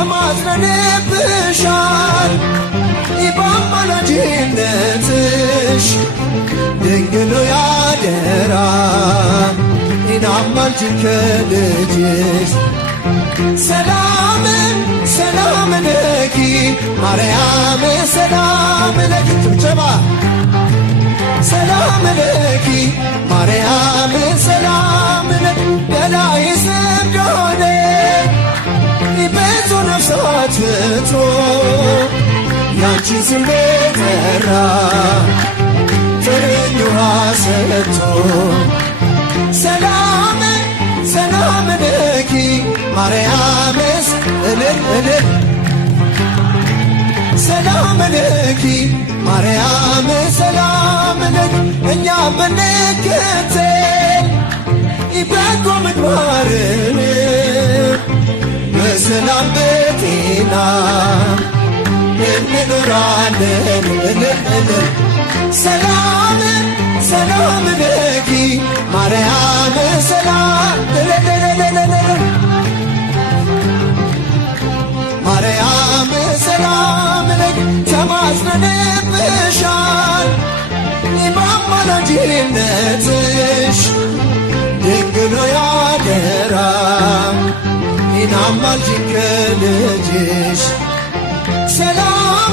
ተማጽነንብሻል በአማላጅነትሽ ድንግል ሆይ አደራ አማልጅን ከልጅሽ ሰላም ሰላም ለኪ ማርያም ሰላም ለኪ ጭብጨባ ሰላም ለኪ ማርያም ሰላም ለኪ በላይ ስም ጆኔ ብዙ ነፍሳት ፍቶ ያንቺ ስም ጠራ ፍሬኝ ውሃ ሰጥቶ ሰላም ሰላም ለኪ ማርያም እልል ሰላም ለኪ ማርያም ሰላም ለኪ እኛ ብንከተል በጎ ምግባርን በሰላም በጤና እንኖራለን እልል ሰላም ሰላም ለኪ ማርያም ሰላም ማርያም ሰላም ለኪ ተማጽነንብሻል በአማላጅነትሽ ድንግል ሆይ አደራ አማልጅን ከልጅሽ ሰላም